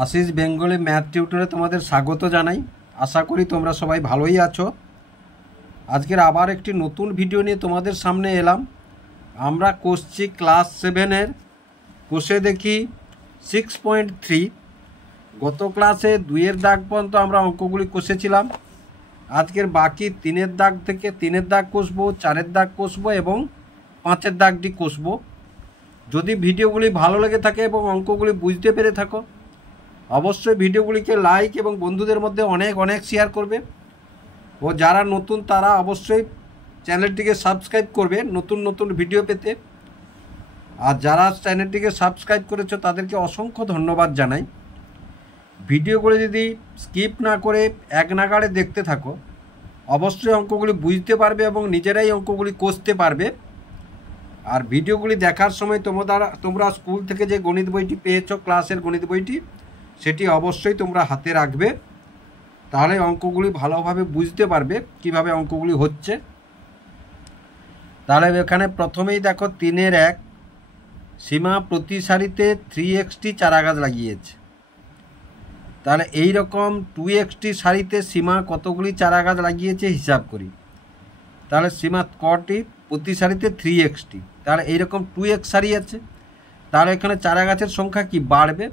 Ashis Bengali math টিউটরে তোমাদের স্বাগত জানাই। আশা করি তোমরা সবাই ভালোই আছো। আজকের আবার একটি নতুন ভিডিও নিয়ে তোমাদের সামনে এলাম। আমরা করছি ক্লাস 7-এর কোষে দেখি 6.3। গত ক্লাসে 2-এর দাগ পর্যন্ত আমরা অঙ্কগুলি কষেছিলাম। আজকের বাকি 3-এর দাগ থেকে 3-এর দাগ কষবো, 4-এর দাগ কষবো এবং 5-এর দাগটি কষবো। যদি ভিডিওগুলি ভালো লেগে থাকে এবং অঙ্কগুলি বুঝতে পেরে থাকো, অবশ্যই ভিডিওগুলিকে লাইক এবং বন্ধুদের মধ্যে অনেক অনেক শেয়ার করবে। ও যারা নতুন তারা অবশ্যই চ্যানেলটিকে সাবস্ক্রাইব করবে নতুন নতুন ভিডিও পেতে। আর যারা চ্যানেলটিকে সাবস্ক্রাইব করেছো তাদেরকে অসংখ্য ধন্যবাদ জানাই। ভিডিওগুলি যদি স্কিপ না করে এক নাগাড়ে দেখতে থাকো, অবশ্যই অঙ্কগুলি বুঝতে পারবে এবং নিজেরাই অঙ্কগুলি কষতে পারবে। আর ভিডিওগুলি দেখার সময় তোমরা স্কুল থেকে যে গণিত বইটি পেয়েছো, ক্লাসের গণিত বইটি, সেটি অবশ্যই তোমরা হাতে রাখবে। তাহলে অঙ্কগুলি ভালোভাবে বুঝতে পারবে কিভাবে অঙ্কগুলি হচ্ছে। তাহলে এখানে প্রথমেই দেখো 3-এর 1 সীমা প্রতি সারিতে 3xটি চারা গাছ লাগিয়েছে। তাহলে এই রকম 2xটি সারিতে সীমা কতগুলি চারা গাছ লাগিয়েছে হিসাব করি। তাহলে সীমা কটি? প্রতি সারিতে 3xটি। তাহলে এইরকম 2x সারি আছে। তাহলে এখানে চারা গাছের সংখ্যা কি বাড়বে।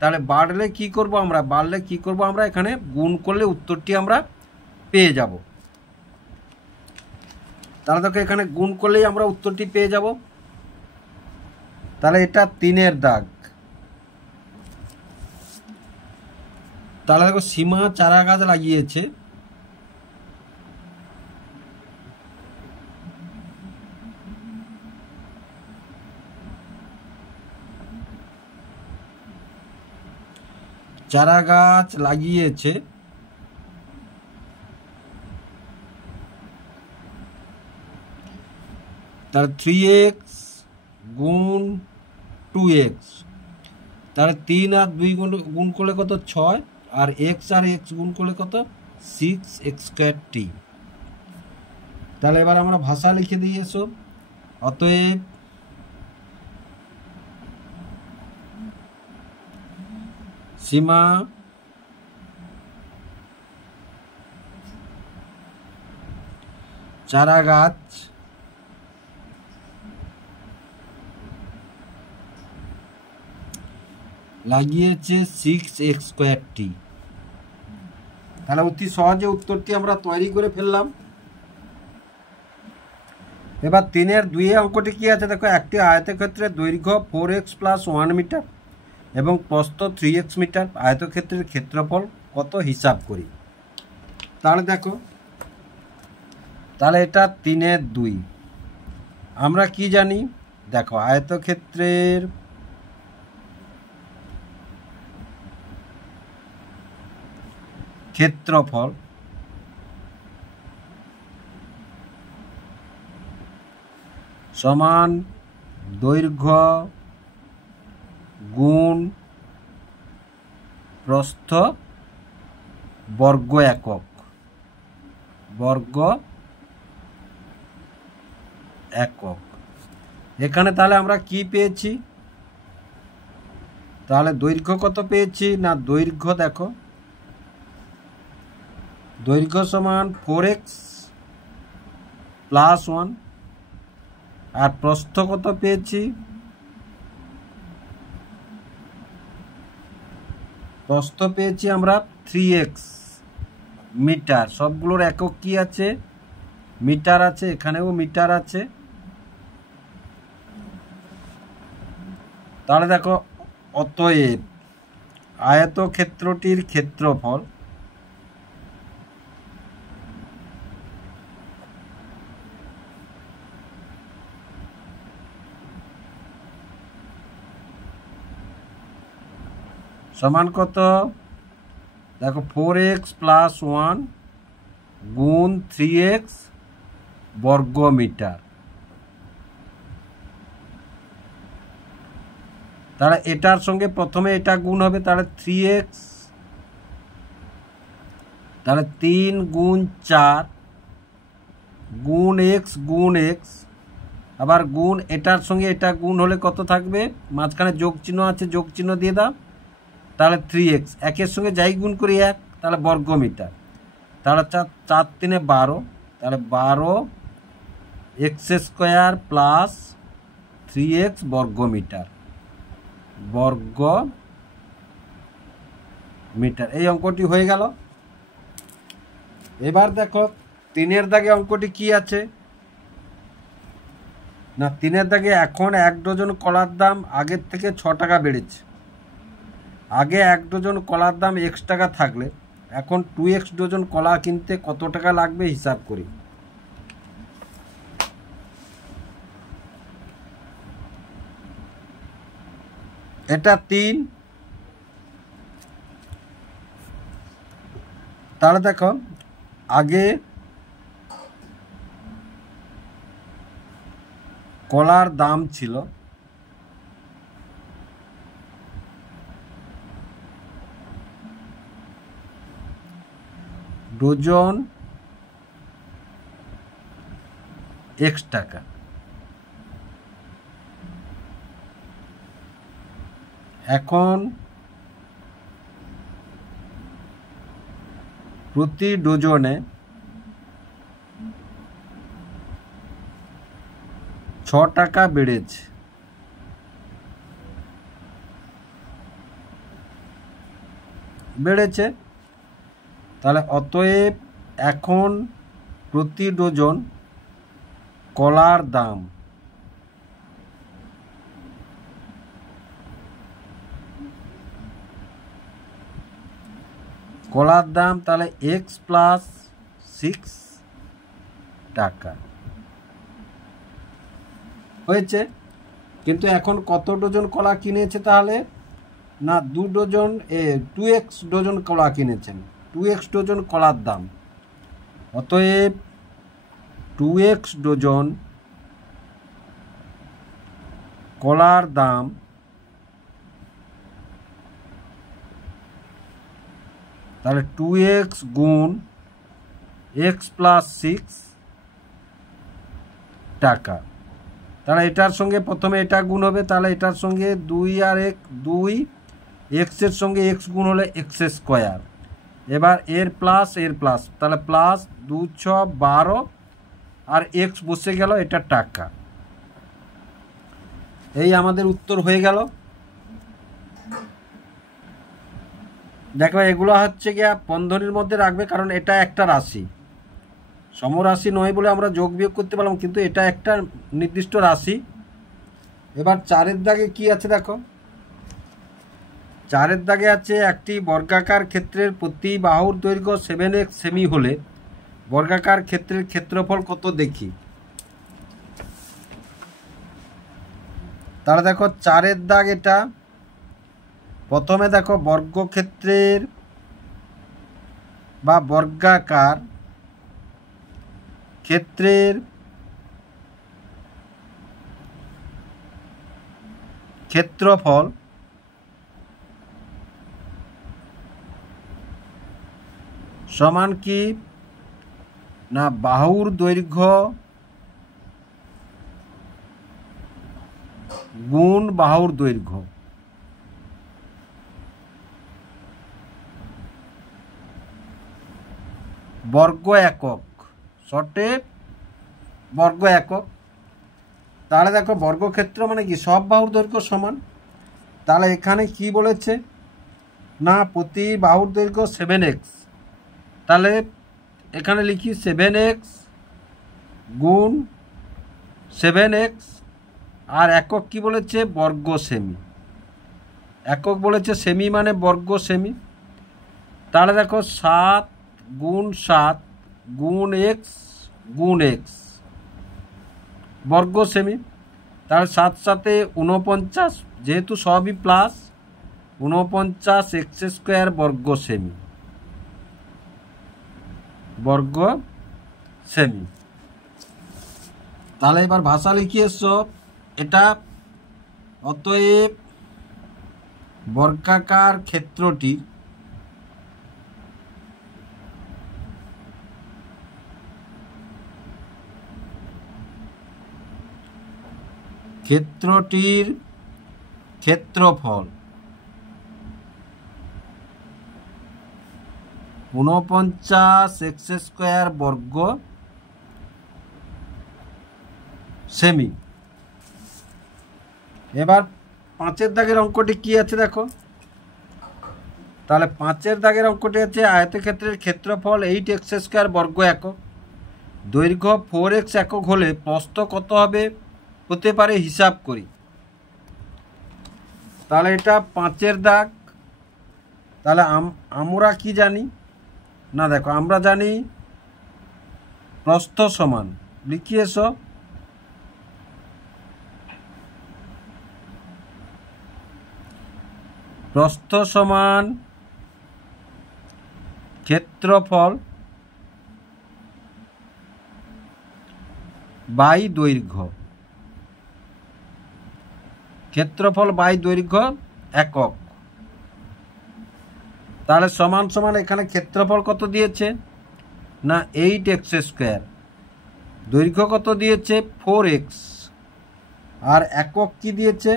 তাহলে বাড়লে কি করব আমরা? বাড়লে কি করব আমরা? এখানে গুণ করলে উত্তরটি আমরা পেয়ে যাব। তাহলে দেখো এখানে গুণ করলেই আমরা উত্তরটি পেয়ে যাব। তাহলে এটা 3-এর দাগ। তাহলে দেখো সীমা চারা গাছ লাগিয়েছে। চারা গাছ লাগিয়েছে তার 3x গুণ 2x। তার 3 আর 2 গুণ করলে কত? 6। আর x আর x গুণ করলে কত? 6x²t। তাহলে এবার আমরা ভাষা লিখে দিই এসো। অতএব সীমা চারা গাছ লাগিয়েছে 6x²t। তাহলে অতি সহজে উত্তরটি আমরা তৈরি করে ফেললাম। এবার 3-এর 2 অঙ্কটি কি আছে দেখো। একটি আয়তক্ষেত্রের দৈর্ঘ্য 4x + 1 মিটার এবং প্রস্থ 3x মিটার। আয়তক্ষেত্রের ক্ষেত্রফল কত হিসাব করি। তাহলে দেখো, তাহলে এটা 3-এর 2। আমরা কি জানি দেখো, আয়তক্ষেত্রের ক্ষেত্রফল সমান দৈর্ঘ্য গুণ প্রস্থ বর্গ একক। এখানে তাহলে আমরা কি পেয়েছি? তাহলে দৈর্ঘ্য কত পেয়েছি না, দৈর্ঘ্য দেখো, দৈর্ঘ্য সমান 4x + 1। আর প্রস্থ কত পেয়েছি? প্রস্থ পেয়েছি আমরা 3x মিটার। সবগুলোর একক কি আছে? মিটার আছে। এখানেও মিটার আছে। তাহলে দেখো, অতএব আয়তক্ষেত্রটির ক্ষেত্রফল সমান কত? দেখো 4x + 1 গুণ 3x বর্গ মিটার। তাহলে এটার সঙ্গে প্রথমে এটা গুণ হবে। তাহলে 3x, তাহলে 3 গুণ 4 গুণ x গুণ x, আবার গুণ এটার সঙ্গে এটা গুণ হলে কত থাকবে? মাঝখানে যোগ চিহ্ন আছে, যোগ চিহ্ন দিয়ে দাও। তাহলে 3x, একের সঙ্গে যাই গুণ করি 1, তাহলে বর্গ মিটার। তাহলে 4 3 12, তাহলে 12x² প্লাস 3x বর্গ মিটার, বর্গ মিটার। এই অঙ্কটি হয়ে গেল। এবার দেখো 3-এর দাগে অঙ্কটি কি আছে না, 3-এর দাগে এখন 1 ডজন কলার দাম আগের থেকে 6 টাকা বেড়েছে। আগে 1 ডজন কলার দাম x টাকা থাকলে এখন 2x ডজন কলা কিনতে কত টাকা লাগবে হিসাব করি। এটা 3, তাহলে দেখো আগে কলার দাম ছিল ডজন x টাকা, এখন প্রতি ডজনে 6 টাকা বেড়েছে। তাহলে অতএব এখন প্রতি ডজন কলার দাম তাহলে x প্লাস 6 টাকা হয়েছে। কিন্তু এখন কত ডজন কলা কিনেছে তাহলে না, 2 ডজন 2x ডজন কলা কিনেছেন, 2x ডজন কলার দাম। অতএব 2x ডজন কলার দাম তাহলে 2x গুণ x প্লাস 6 টাকা। তাহলে এটার সঙ্গে প্রথমে এটা গুণ হবে, তাহলে এটার সঙ্গে 2 আর 1 2, এক্সের সঙ্গে x গুণ হলে x²। এবার এর প্লাস তাহলে প্লাস 2 6 12 আর x বসে গেল, এটা টাকা। এই আমাদের উত্তর হয়ে গেল। দেখো এগুলো হচ্ছে গিয়া বন্ধনীর মধ্যে রাখবে, কারণ এটা একটা রাশি, সমরাশি নয় বলে আমরা যোগ বিয়োগ করতে পারলাম, কিন্তু এটা একটা নির্দিষ্ট রাশি। এবার 4-এর দাগে কি আছে দেখো, 4-এর দাগে আছে একটি বর্গাকার ক্ষেত্রের প্রতি বাহুর দৈর্ঘ্য 7x সেমি হলে বর্গাকার ক্ষেত্রের ক্ষেত্রফল কত দেখি। তাহলে দেখো 4-এর দাগ এটা, প্রথমে দেখো বর্গক্ষেত্রের বা বর্গাকার ক্ষেত্রের ক্ষেত্রফল সমান কি না বাহুর দৈর্ঘ্য গুণ বাহুর দৈর্ঘ্য। বর্গ একক, শর্টে বর্গ একক। তাহলে দেখো বর্গক্ষেত্র মানে কি সব বাহুর দৈর্ঘ্য সমান। তাহলে এখানে কি বলেছে না প্রতি বাহুর দৈর্ঘ্য 7x, তাহলে এখানে লিখি 7x গুণ 7x, আর একক কি বলেছে বর্গ সেমি, একক বলেছে সেমি মানে বর্গ সেমি। তাহলে দেখো 7 গুণ 7 গুণ x গুণ x বর্গ সেমি। তাহলে 7 7 49, যেহেতু সবই প্লাস, 49x² বর্গ সেমি, বর্গ সেমি। তাহলে এবার ভাষা লিখিয়ে সব এটা। অতএব বর্গাকার ক্ষেত্রটির ক্ষেত্রফল 49 এক্স স্কোয়ার বর্গ সেমি। এবার 5 দাগের অঙ্কটি কি আছে দেখো। তাহলে 5 দাগের অঙ্কটি আছে আয়তক্ষেত্রের ক্ষেত্রফল 8 এক্স স্কোয়ার বর্গ একক, দৈর্ঘ্য 4x একক হলে প্রস্থ কত হবে হতে পারে হিসাব করি। তাহলে এটা 5 দাগ। তাহলে আমরা কি জানি না, দেখো আমরা জানি প্রস্থ সমান, লিখিয়ে এসো প্রস্থ সমান ক্ষেত্রফল বাই দৈর্ঘ্য, ক্ষেত্রফল বাই দৈর্ঘ্য একক। তাহলে সমান সমান এখানে ক্ষেত্রফল কত দিয়েছে না 8 এক্স স্কোয়ার, দৈর্ঘ্য কত দিয়েছে 4x, আর একক কি দিয়েছে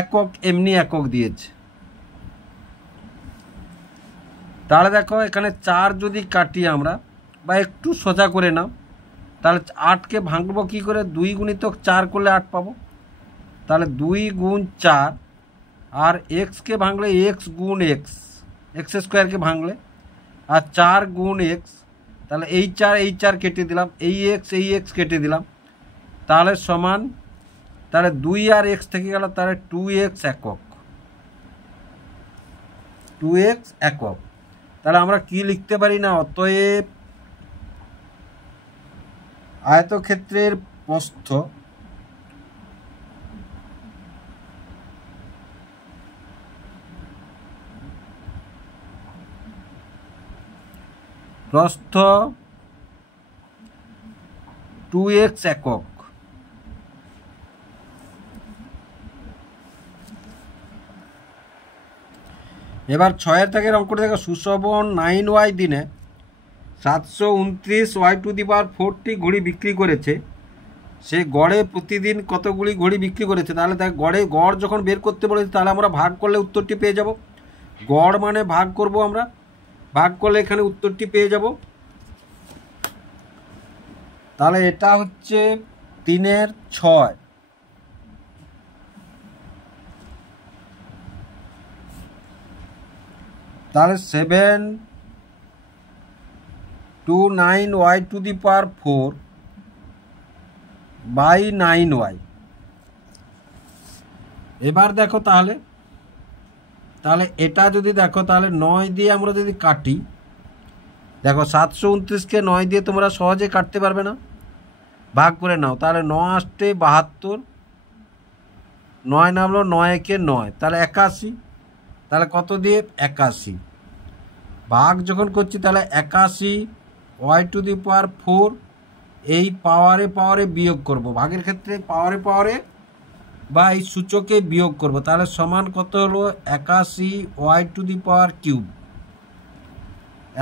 একক, এমনি একক দিয়েছে। তাহলে দেখো এখানে 4 যদি কাটি আমরা বা একটু সোজা করে নাও, তাহলে 8কে ভাঙবো কি করে, 2 গুণিতক 4 করলে 8 পাবো। তাহলে 2 গুণ 4, আর এক্সকে ভাঙলে এক্স গুণ এক্স, এক্স স্কোয়ারকে ভাঙলে, আর 4 গুণ এক্স, তাহলে এই 4 কেটে দিলাম, এই এক্স কেটে দিলাম, তাহলে সমান, তাহলে 2 আর এক্স থেকে গেল, তাহলে 2x একক, 2x একক। তাহলে আমরা কি লিখতে পারি না, অতএব আয়তক্ষেত্রের প্রস্থ প্রস্থ 2x একক। এবার 6 দাগের অঙ্কটা দেখো, সুশোভন 9y দিনে 729y⁴ ঘড়ি বিক্রি করেছে, সে গড়ে প্রতিদিন কতগুলি ঘড়ি বিক্রি করেছে। তাহলে দেখ গড় যখন বের করতে বলেছে, তাহলে আমরা ভাগ করলে উত্তরটি পেয়ে যাব। গড় মানে ভাগ করব, আমরা ভাগ করলে এখানে উত্তরটি পেয়ে যাব। তাহলে এটা হচ্ছে 3 × 6, তাহলে 729y⁴ বাই 9y। এবার দেখো তাহলে এটা যদি দেখো, তাহলে 9 দিয়ে আমরা যদি কাটি, দেখো 729কে 9 দিয়ে তোমরা সহজে কাটতে পারবে না, ভাগ করে নাও। তাহলে 9 আসতে 72, 9 নামলো 9 একে 9, তাহলে 81। তাহলে কত দিয়ে 81, ভাগ যখন করছি তাহলে 81y⁴ এই পাওয়ারে বিয়োগ করব, ভাগের ক্ষেত্রে পাওয়ারে বা এই সূচকে বিয়োগ করব। তাহলে সমান কত হলো 81y⁴,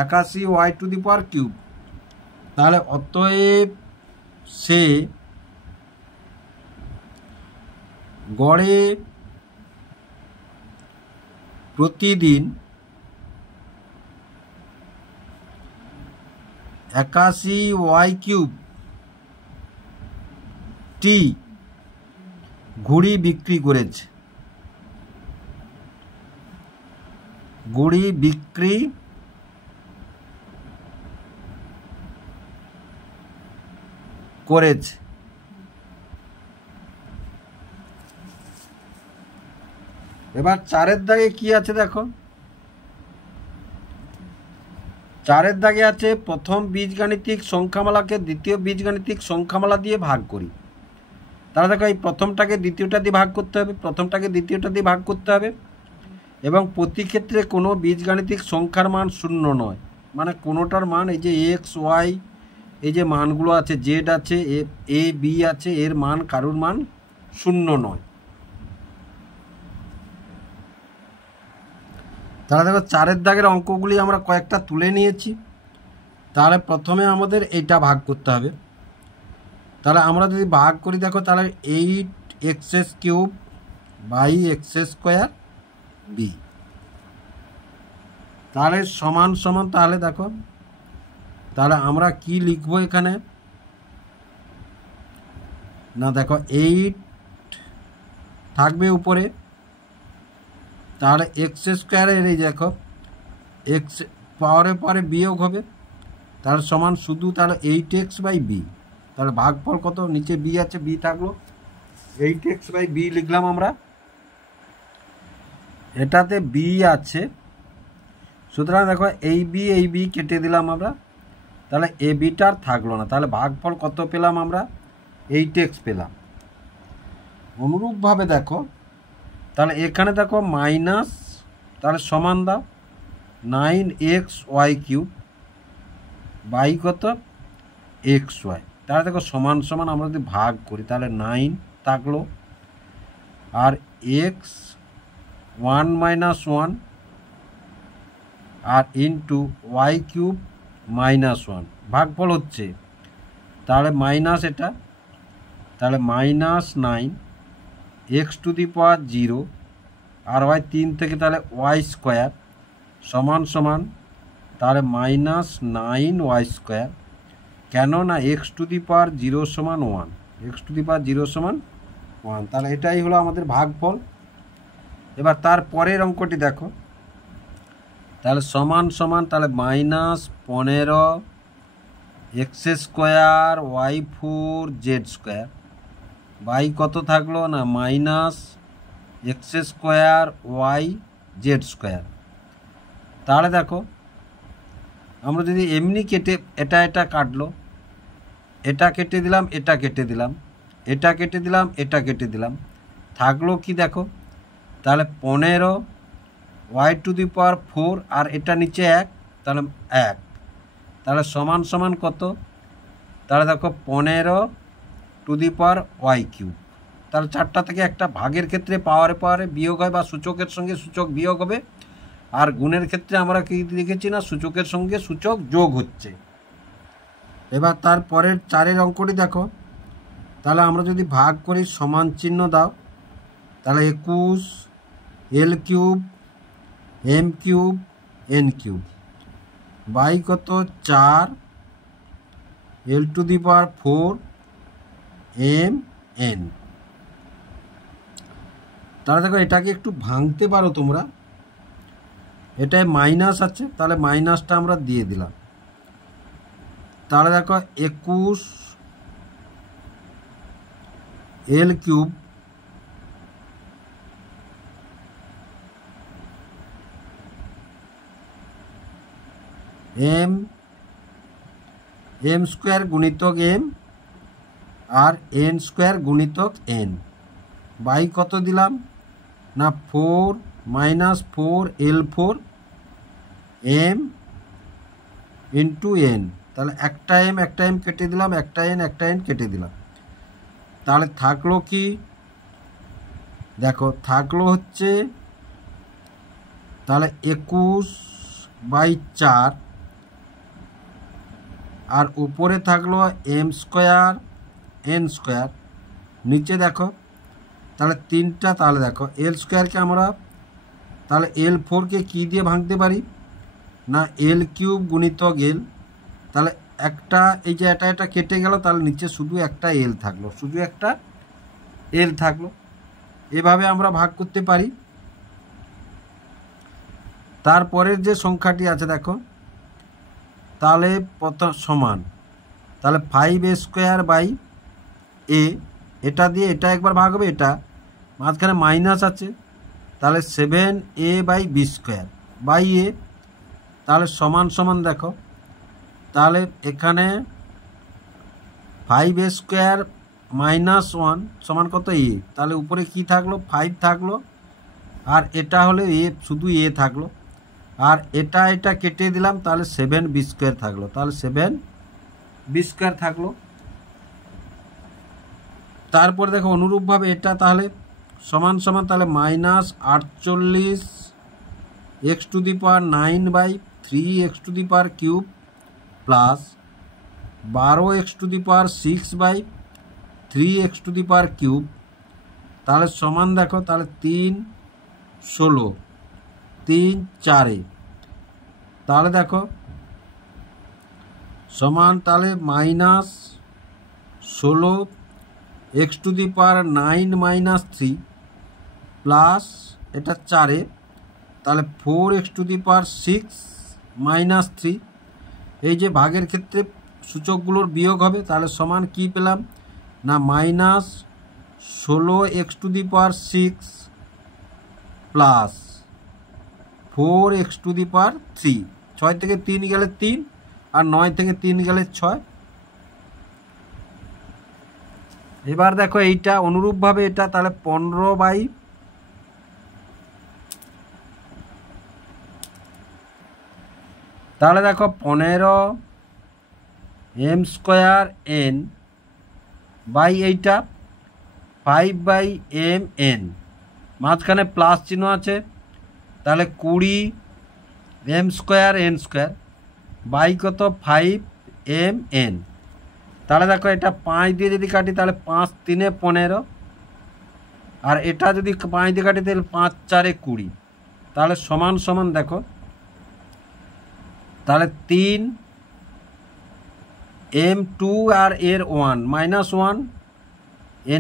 81y⁴। তাহলে অতএব সে গড়ে প্রতিদিন 81y³ ঘুড়ি বিক্রি করেছে, ঘুড়ি বিক্রি করেছে। এবার 4 দাগে কি আছে দেখো, 4 দাগে আছে প্রথম বীজগাণিতিক সংখ্যামালাকে দ্বিতীয় বীজগাণিতিক সংখ্যামালা দিয়ে ভাগ করি। তাহলে দেখো এই প্রথমটাকে দ্বিতীয়টা দিয়ে ভাগ করতে হবে, প্রথমটাকে দ্বিতীয়টা দিয়ে ভাগ করতে হবে, এবং প্রতি ক্ষেত্রে কোনো বীজগাণিতিক সংখ্যার মান 0 নয়, মানে কোনোটার মান, এই যে এক্স ওয়াই এই যে মানগুলো আছে, জেড আছে, এ বি আছে, এর মান কারোর মান 0 নয়। তাহলে দেখো 4 দাগের অঙ্কগুলি আমরা কয়েকটা তুলে নিয়েছি। তাহলে প্রথমে আমাদের এইটা ভাগ করতে হবে। তাহলে আমরা যদি ভাগ করি দেখো, তাহলে 8x³ বাই x² বি, তাহলে সমান সমান, তাহলে দেখো তাহলে আমরা কি লিখব এখানে না, দেখো 8 থাকবে উপরে, তাহলে এক্স স্কোয়ারের এই দেখো এক্স পাওয়ারে পরে বিয়োগ হবে, তাহলে সমান শুধু তাহলে 8x/b। তাহলে ভাগফল কত, নিচে বি আছে, বি থাকলো 8x/b লিখলাম আমরা, এটাতে বি আছে, সুতরাং দেখো এই বি কেটে দিলাম আমরা, তাহলে এ বিটার থাকলো না, তাহলে ভাগফল কত পেলাম আমরা, 8x পেলাম। অনুরূপভাবে দেখো তাহলে এখানে দেখো মাইনাস, তাহলে সমান দাও 9xy³ বাই কত xy, তাহলে দেখো সমান সমান আমরা যদি ভাগ করি তাহলে 9 থাকলো, আর x 1 - 1 আর ইন্টু y³ -1 ভাগফল হচ্ছে, তাহলে মাইনাস এটা, তাহলে -9 x⁴ আর y 3 থেকে তাহলে y² সমান সমান, তাহলে -9y², কেন না x⁴ সমান 1, x⁴ সমান 1, তাহলে এটাই হলো আমাদের ভাগফল। এবার তার পরের অঙ্কটি দেখো, তাহলে সমান সমান, তাহলে -15 x² y4 z² বাই কত থাকলো না -x² y z²। তাহলে দেখো আমরা যদি এমনি কেটে এটা কাটলো, এটা কেটে দিলাম, এটা কেটে দিলাম, এটা কেটে দিলাম, এটা কেটে দিলাম, থাকলো কি দেখো, তাহলে 15 y⁴ আর এটা নিচে 1, তাহলে 1, তাহলে সমান সমান কত, তাহলে দেখো 15 টু দি পাওয়ার y³, তাহলে 4টা থেকে একটা ভাগের ক্ষেত্রে পাওয়ারে বিয়োগ হয় বা সূচকের সঙ্গে সূচক বিয়োগ হবে, আর গুণের ক্ষেত্রে আমরা কি লিখেছি না সূচকের সঙ্গে সূচক যোগ হচ্ছে। এবার তার পরের 4এর অঙ্কটি দেখো, তাহলে আমরা যদি ভাগ করি সমান চিহ্ন দাও, তাহলে 21 l³ m³ n³ বাই কত 4 l⁴ m n। তাহলে দেখো এটাকে একটু ভাঙতে পারো তোমরা, এটায় মাইনাস আছে, তাহলে মাইনাসটা আমরা দিয়ে দিলাম, তাহলে দেখো 21 l³ m² গুণিতক m আর n² গুণিতক n বাই কত দিলাম না 4 - 4 l⁴ m ইন্টু n, তাহলে একটা m কেটে দিলাম, একটা n কেটে দিলাম, তাহলে থাকলো কি দেখো, থাকলো হচ্ছে তাহলে 21/4 আর উপরে থাকলো m² n², নিচে দেখো তাহলে 3টা, তাহলে দেখো l²কে আমরা তাহলে l4কে কি দিয়ে ভাঙতে পারি না l³ গুণিতক l, তাহলে একটা এই যে এটা কেটে গেল, তাহলে নিচে শুধু একটা l থাকলো, শুধু একটা l থাকলো, এভাবে আমরা ভাগ করতে পারি। তারপরের যে সংখ্যাটি আছে দেখো, তাহলে প্রথম সমান, তাহলে 5a²/a, এটা দিয়ে এটা একবার ভাগ হবে, এটা মাঝখানে মাইনাস আছে, তাহলে 7a/b²/a, তাহলে সমান সমান দেখো, তাহলে এখানে 5a² -1 সমান কত a, তাহলে উপরে কি থাকলো 5 থাকলো, আর এটা হলে a, শুধু a থাকলো, আর এটা কেটে দিলাম, তাহলে 7b² থাকলো, তাহলে 7b² থাকলো। তারপরে দেখো অনুরূপভাবে এটা তাহলে সমান সমান, তাহলে -48 x⁹ x³ প্লাস 12 x⁵ তাহলে সমান দেখো, তাহলে 3 16 3 4 তাহলে দেখো সমান, তাহলে -16 x⁻9 - 3 প্লাস এটা 4, তাহলে 4 x⁻6 - 3। এই যে ভাগের ক্ষেত্রে সূচকগুলোর বিয়োগ হবে, তাহলে সমান কি পেলাম না -16 x⁻6 প্লাস 4 x⁻3। 6 থেকে 3 গেলে 3, আর 9 থেকে 3 গেলে 6। এবার দেখো এইটা অনুরূপভাবে এটা, তাহলে 15 তাহলে দেখো 15 m² n বাই এইটা 5/m n, মাঝখানে প্লাস চিহ্ন আছে, তাহলে 20 m² n² বাই কত 5m n। তাহলে দেখো এটা 5 দিয়ে যদি কাটি তাহলে 5 × 3 = 15, আর এটা যদি 5 দিয়ে কাটি তাহলে 5 × 4 = 20। তাহলে সমান সমান দেখো, তাহলে 3 m2 আর এর 1 -1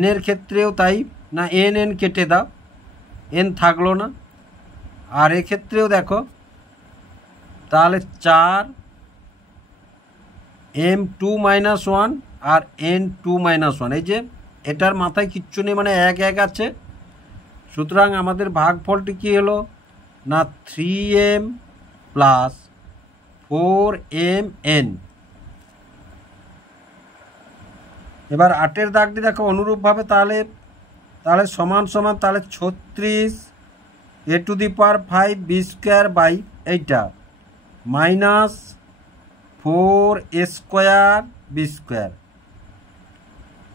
n এর ক্ষেত্রেও তাই না, n কেটে দাও, n থাকলো না। আর এক্ষেত্রেও দেখো তাহলে 4 m2 - 1 আর n2 - 1, এই যে এটার মাথায় কিচ্ছু নেই, মানে 1 1 আছে। সুতরাং আমাদের ভাগফলটি কি হলো না 3m প্লাস 4mn। এবার 8-এর দাগটি দেখো অনুরূপভাবে, তাহলে সমান সমান, তাহলে 36 a⁵ বাই এইটা -4a²b²,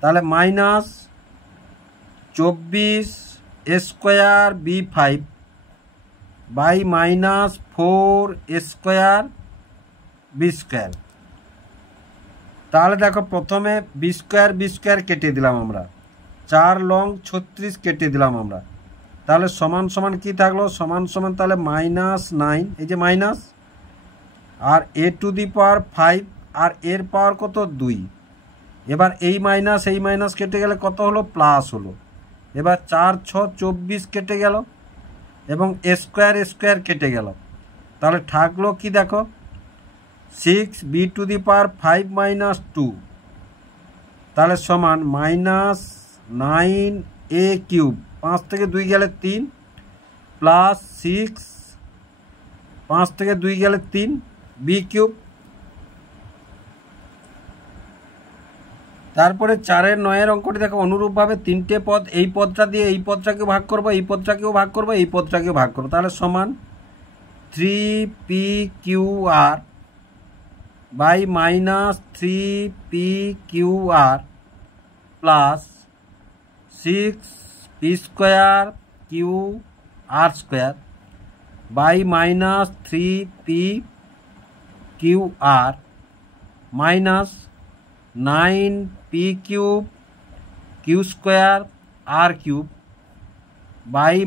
তাহলে -24a²b5 বাই -4a²b²। তাহলে দেখো প্রথমে b² কেটে দিলাম আমরা, 4 লং 36 কেটে দিলাম আমরা, তাহলে সমান সমান কি থাকলো, সমান সমান তাহলে -9, এই যে মাইনাস, আর a⁵ আর এর পাওয়ার কত 2। এবার এই মাইনাস কেটে গেলে কত হলো, প্লাস হলো। এবার 4 6 24 কেটে গেল, এবং a² কেটে গেল, তাহলে থাকলো কি দেখো 6b⁵ - 2, তাহলে সমান -9a³ 5 থেকে 2 গেলে 3 প্লাস 6 5 থেকে 2 গেলে 3 b³। তারপরে 4-এর 9-এর অঙ্কটি দেখো অনুরূপভাবে 3টে পদ, এই পদটা দিয়ে এই পদটাকেও ভাগ করবো, এই পদটাকেও ভাগ করবো, এই পদটাকেও ভাগ করবো, তাহলে সমান 3pqr by -3pqr plus 6p² by -3pqr minus 9p³ q² by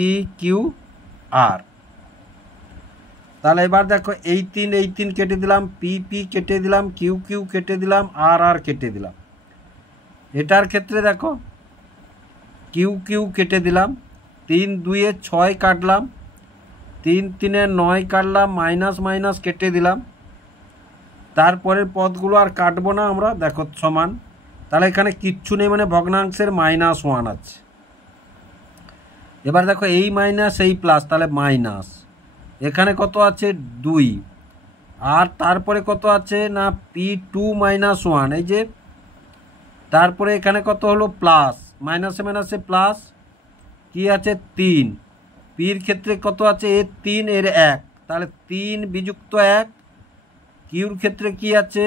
-3pqr। তাহলে এবার দেখো এই 3 কেটে দিলাম, পি কেটে দিলাম, কিউ কেটে দিলাম, আর কেটে দিলাম। এটার ক্ষেত্রে দেখো কিউ কেটে দিলাম, 3 2 6 কাটলাম, 3 3 9 কাটলাম, মাইনাস কেটে দিলাম। তারপরের পদগুলো আর কাটবো না আমরা, দেখো সমান, তাহলে এখানে কিচ্ছু নেই, মানে ভগ্নাংশের -1 আছে। এবার দেখো এই মাইনাস এই প্লাস, তাহলে মাইনাস, এখানে কত আছে 2, আর তারপরে কত আছে না p2 - 1, এই যে তারপরে এখানে কত হলো প্লাস, মাইনাসে প্লাস, কি আছে 3, পির ক্ষেত্রে কত আছে এর 3 এর 1, তাহলে 3 বিযুক্ত 1, কিউর ক্ষেত্রে কি আছে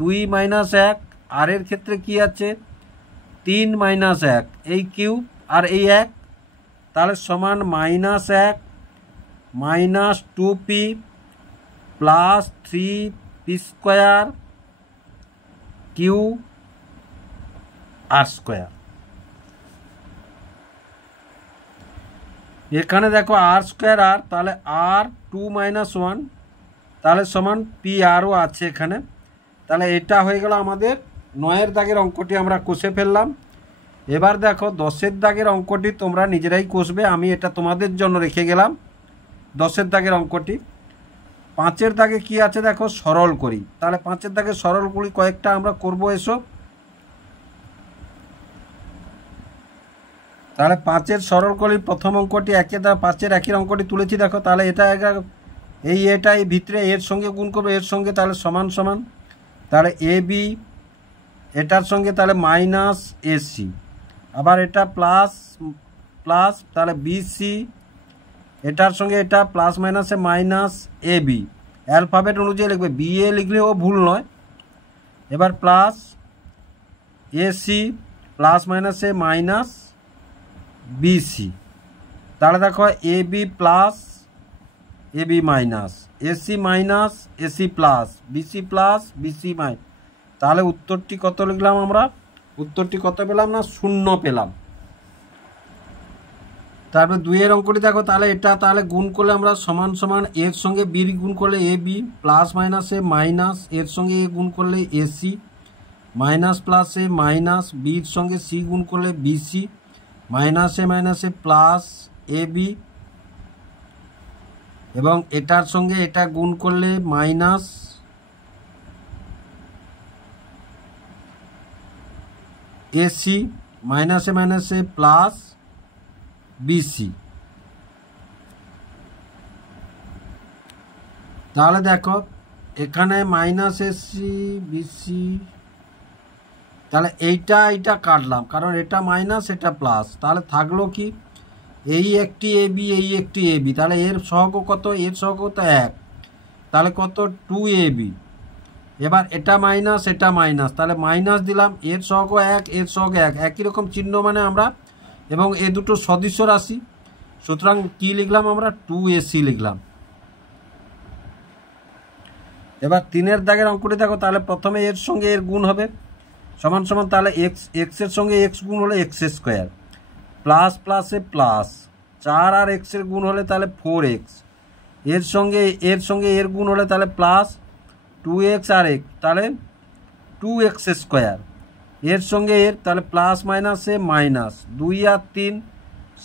2 - 1, আর এর ক্ষেত্রে কি আছে 3 - 1, এই কিউ আর এই 1, তাহলে সমান -1 -2p প্লাস 3p² qr²। এখানে দেখো আর স্কোয়ার আর, তাহলে আর 2 - 1 তাহলে সমান পি আরও আছে এখানে। তাহলে এটা হয়ে গেল আমাদের 9-এর দাগের অঙ্কটি আমরা কষে ফেললাম। এবার দেখো 10-এর দাগের অঙ্কটি তোমরা নিজেরাই কষবে, আমি এটা তোমাদের জন্য রেখে গেলাম 10-এর দাগের অঙ্কটি। 5-এর দাগে কি আছে দেখো, সরল করি। তাহলে 5-এর দাগে সরল করি কয়েকটা আমরা করব এসো। তাহলে 5-এর সরল করি প্রথম অঙ্কটি 5-এর একই অঙ্কটি তুলেছি দেখো। তাহলে এটা এটা এই ভিতরে এর সঙ্গে গুণ করবো, এর সঙ্গে, তাহলে সমান সমান, তাহলে এ বি এটার সঙ্গে তাহলে মাইনাস এসি, আবার এটা প্লাস প্লাস, তাহলে বিসি এটার সঙ্গে এটা প্লাস মাইনাসে মাইনাস এ বি, অ্যালফাবেট অনুযায়ী লিখবে, বি এ লিখলেও ভুল নয়। এবার প্লাস এসি প্লাস মাইনাসে মাইনাস বিসি, তাহলে দেখো a b plus a b minus, a c minus a c plus, b c minus. তাহলে উত্তরটি কত লিখলাম আমরা? উত্তরটি কত পেলাম না? 0 পেলাম। তারপরে 2-এর অঙ্কটি দেখো, তাহলে এটা তাহলে গুণ করলে আমরা সমান সমান এর সঙ্গে বি গুণ করলে এ বি, প্লাস মাইনাসে মাইনাস, এর সঙ্গে এ গুণ করলে এসি, মাইনাস প্লাসে মাইনাস, বির সঙ্গে সি গুণ করলে বিসি, মাইনাসে মাইনাসে প্লাস এ বি, এবং এটার সঙ্গে এটা গুণ করলে মাইনাস এসি, মাইনাসে মাইনাসে প্লাস বিসি। তাহলে দেখো এখানে মাইনাস এসি বিসি, তাহলে এইটা কাটলাম, কারণ এটা মাইনাস এটা প্লাস। তাহলে থাকলো কি, এই একটি এ বি, এই একটি এ বি, তাহলে এর সহগ কত? এর সহগ তো 1, তাহলে কত? 2ab। এবার এটা মাইনাস এটা মাইনাস, তাহলে মাইনাস দিলাম, এর সহগ 1 এর সহগ 1, একই রকম চিহ্ন মানে আমরা, এবং এ দুটো সদৃশ্য রাশি, সুতরাং কি লিখলাম আমরা? 2ac লিখলাম। এবার 3-এর দাগের অঙ্কটি দেখো, তাহলে প্রথমে এর সঙ্গে এর গুণ হবে, সমান সমান, তাহলে এক্সের সঙ্গে এক্স গুণ হলে এক্স স্কোয়ার, প্লাস প্লাসে প্লাস, 4 আর এক্সের গুণ হলে তাহলে 4x, এর সঙ্গে এর গুণ হলে তাহলে প্লাস 2x আর x, তাহলে 2x স্কোয়ার, এর সঙ্গে এর তাহলে প্লাস মাইনাসে মাইনাস, 2 আর 3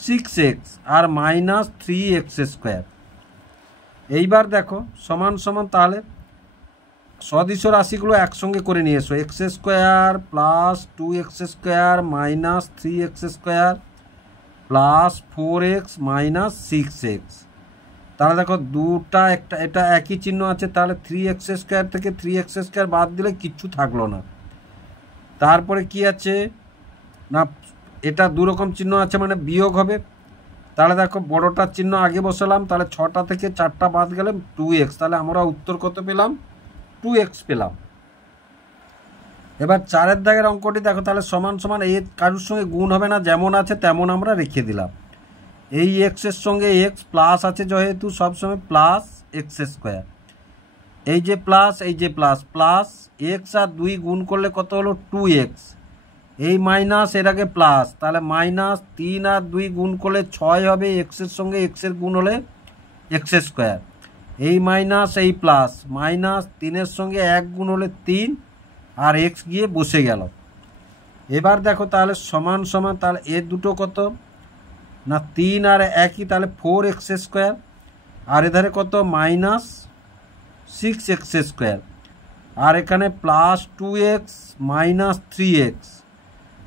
6x আর মাইনাস 3x স্কোয়ার। এইবার দেখো সমান সমান, তাহলে সদৃশ্য রাশিগুলো একসঙ্গে করে নিয়ে এসো, x square plus 2x square minus 3x square plus 4x minus 6x। তাহলে দেখো দুটা একটা এটা একই চিহ্ন আছে, তাহলে 3x স্কোয়ার থেকে 3x স্কোয়ার বাদ দিলে কিচ্ছু থাকলো না। তারপরে কি আছে না, এটা দুরকম চিহ্ন আছে মানে বিয়োগ হবে। তাহলে দেখো বড়টার চিহ্ন আগে বসালাম, তাহলে 6টা থেকে 4টা বাদ গেলে 2x, তাহলে আমরা উত্তর কত পেলাম? 2x পেলাম। এবার 4-এর দাগের অঙ্কটি দেখো, তাহলে সমান সমান, এর কারোর সঙ্গে গুণ হবে না, যেমন আছে তেমন আমরা রেখে দিলাম। এই এক্সের সঙ্গে এক্স প্লাস আছে যেহেতু সবসময় প্লাস এক্স স্কোয়ার, এই যে প্লাস এই যে প্লাস, প্লাস এক্স আর 2 গুণ করলে কত হলো? 2x, এই মাইনাস এর আগে প্লাস, তাহলে মাইনাস 3 আর 2 গুণ করলে 6 হবে, এক্সের সঙ্গে এক্সের গুণ হলে এক্স স্কোয়ার, এই মাইনাস এই প্লাস, মাইনাস 3-এর সঙ্গে 1 গুণ হলে 3 আর এক্স গিয়ে বসে গেল। এবার দেখো তাহলে সমান সমান, তাহলে এর দুটো কত না 3 আর 1ই, তাহলে 4x স্কোয়ার, আর এধারে কত? মাইনাস 6x স্কোয়ার, আর এখানে প্লাস 2x মাইনাস 3x।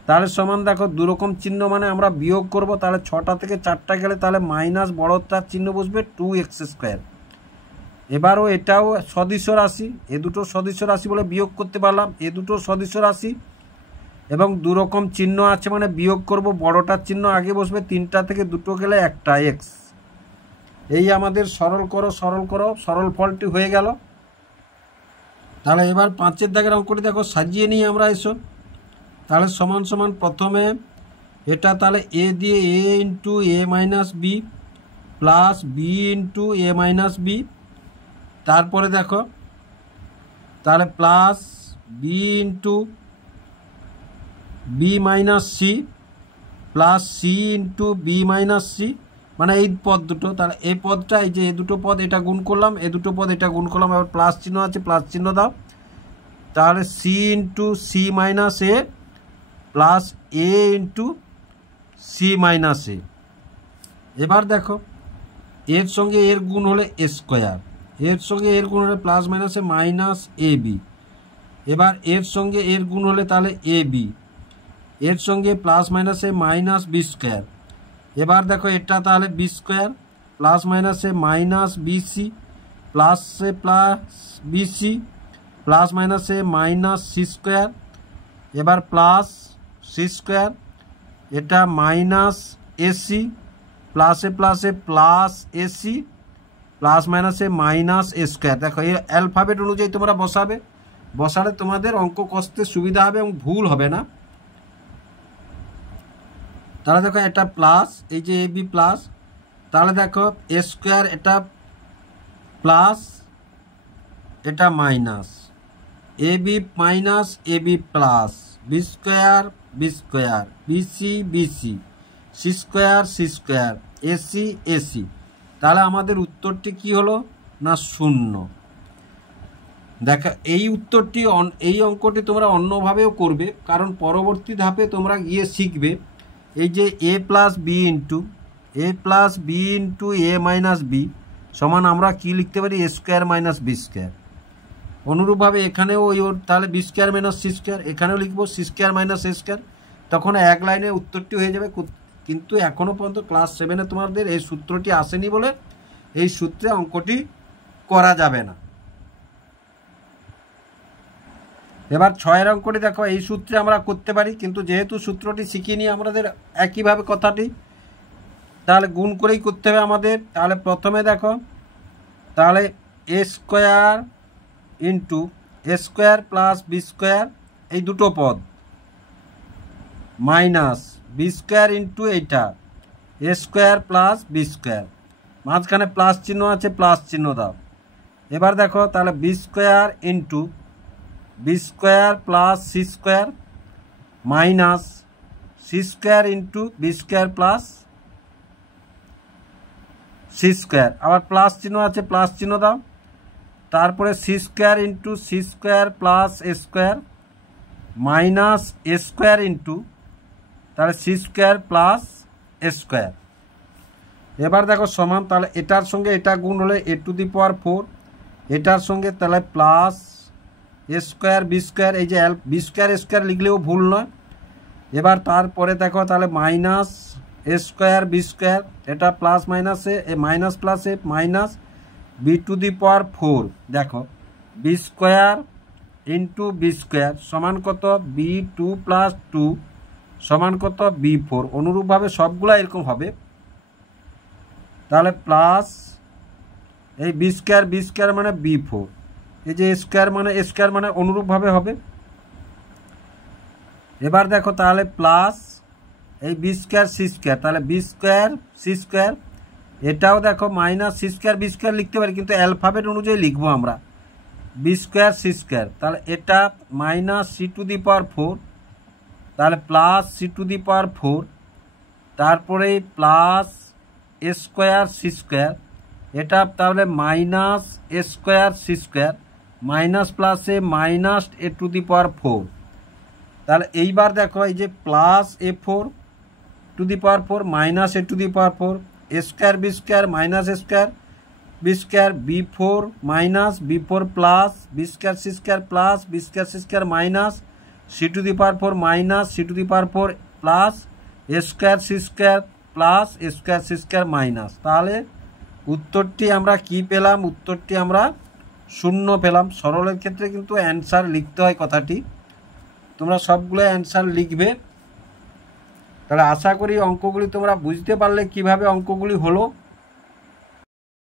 তাহলে সমান দেখো দুরকম চিহ্ন মানে আমরা বিয়োগ করব, তাহলে 6টা থেকে 4টা গেলে তাহলে মাইনাস বড়টার চিহ্ন বসবে 2x স্কোয়ার। এবারও এটাও সদৃশ্য রাশি, এ দুটো সদৃশ্য রাশি বলে বিয়োগ করতে পারলাম, এ দুটো সদৃশ্য রাশি এবং দুরকম চিহ্ন আছে মানে বিয়োগ করব, বড়টার চিহ্ন আগে বসবে, 3টা থেকে 2টো গেলে একটা x। এই আমাদের সরল করো সরল ফলটি হয়ে গেল। তাহলে এবার 5-এর দাগের অঙ্কটি দেখো, সাজিয়ে নিই আমরা এসো। তাহলে সমান সমান, প্রথমে এটা তাহলে এ দিয়ে a into A minus B plus B into A minus B, তারপরে দেখো তাহলে plus B into B minus C plus C into B minus C মানে এই পদ দুটো, তাহলে এই পদটা এই যে এই দুটো পদ এটা গুণ করলাম, এই দুটো পদ এটা গুণ করলাম, আবার প্লাস চিহ্ন আছে প্লাস চিহ্ন দাও, তাহলে সি ইন্টু সি মাইনাস এ প্লাস এ ইন্টু সি মাইনাস এ। এবার দেখো এর সঙ্গে এর গুণ হলে এ স্কোয়ার, এর সঙ্গে এর গুণ হলে প্লাস মাইনাসে মাইনাস এ বি। এবার এর সঙ্গে এর গুণ হলে তাহলে এ বি, এর সঙ্গে প্লাস মাইনাসে মাইনাস বি স্কোয়ার। এবার দেখো এটা তাহলে বি স্কোয়ার প্লাস মাইনাসে মাইনাস বিসি প্লাসে প্লাস বিসি প্লাস মাইনাসে মাইনাস সি স্কোয়ার। এবার প্লাস সি স্কোয়ার, এটা মাইনাস এসি প্লাসে প্লাসে প্লাস এসি প্লাস মাইনাসে মাইনাস এ স্কোয়ার। দেখো এই অ্যালফাবেট অনুযায়ী তোমরা বসাবে, বসালে তোমাদের অঙ্ক কষতে সুবিধা হবে এবং ভুল হবে না। তাহলে দেখো এটা প্লাস, এই যে এ বি প্লাস, তাহলে দেখো এ স্কোয়ার এটা প্লাস এটা minus, a b minus a b plus, B square b c b c, c square a c a c. তাহলে আমাদের উত্তরটি কি হলো না 0। দেখো এই উত্তরটি এই অঙ্কটি তোমরা অন্যভাবেও করবে, কারণ পরবর্তী ধাপে তোমরা গিয়ে শিখবে এই যে A plus B into A minus B সমান আমরা কি লিখতে পারি A square minus B square. অনুরূপভাবে এখানেও ওই তাহলে B square minus C square, এখানেও লিখবো C square minus A square. তখন এক লাইনে উত্তরটি হয়ে যাবে। কিন্তু এখনও পর্যন্ত ক্লাস 7-এ তোমাদের এই সূত্রটি আসেনি বলে এই সূত্রে অঙ্কটি করা যাবে না। এবার 6-এর অঙ্কটি দেখো এই সূত্রে আমরা করতে পারি, কিন্তু যেহেতু সূত্রটি শিখিনি আমাদের একইভাবে কথাটি, তাহলে গুণ করেই করতে হবে আমাদের। তাহলে প্রথমে দেখো তাহলে a square into a square plus B square এই দুটো পদ মাইনাস বি স্কোয়ার ইন্টু এইটা a square plus B square, মাঝখানে প্লাস চিহ্ন আছে প্লাস চিহ্ন দাও। এবার দেখো তাহলে B square into B square plus c square minus C square into B square plus c square, আবার প্লাস চিহ্ন আছে প্লাস চিহ্ন দাও। তারপরে c square into c square plus A square minus A square into তাহলে C square plus এ square. এবার দেখো সমান, তাহলে এটার সঙ্গে এটা গুণ হলে এ টু দি পাওয়ার 4, এটার সঙ্গে তাহলে প্লাস এ স্কোয়ার বি স্কোয়ার, এই যে বি স্কোয়ার স্কোয়ার লিখলেও ভুল নয়। এবার তারপরে দেখো তাহলে minus A square B square, এটা প্লাস মাইনাসে এ মাইনাস প্লাসে minus B to the power 4। দেখো B square into B square সমান কত বি 2 প্লাস 2 সমান কত বি 4। অনুরূপভাবে সবগুলো এরকম হবে। তাহলে প্লাস এই বি স্কোয়ার মানে বি 4, এই যে স্কোয়ার মানে অনুরূপভাবে হবে। এবার দেখো তাহলে প্লাস এই বি স্কোয়ার সি স্কোয়ার, তাহলে বি স্কোয়ার সি স্কোয়ার, এটাও দেখো minus C square B square লিখতে পারি, কিন্তু অ্যালফাবেট অনুযায়ী লিখবো আমরা বি স্কোয়ার সি স্কোয়ার। তাহলে এটা minus C to the power 4, তাহলে plus C to the power 4, তারপরে প্লাস এ স্কোয়ার সি স্কোয়ার, এটা তাহলে minus A square C square minus প্লাসে minus A to the power 4। তাহলে এইবার দেখো এই যে plus A 4 to the power 4 minus A to the power 4, A square B square minus A square B square B 4 minus B 4 plus B square C square plus B square C square minus C to the power 4 minus C to the power 4 plus A square C square plus A square C square minus. তাহলে উত্তরটি আমরা কি পেলাম? উত্তরটি আমরা 0 পেলাম। সরলের ক্ষেত্রে কিন্তু অ্যান্সার লিখতে হয় কথাটি, তোমরা সবগুলো অ্যান্সার লিখবে। তাহলে আশা করি অঙ্কগুলি তোমরা বুঝতে পারলে কিভাবে অঙ্কগুলি হলো।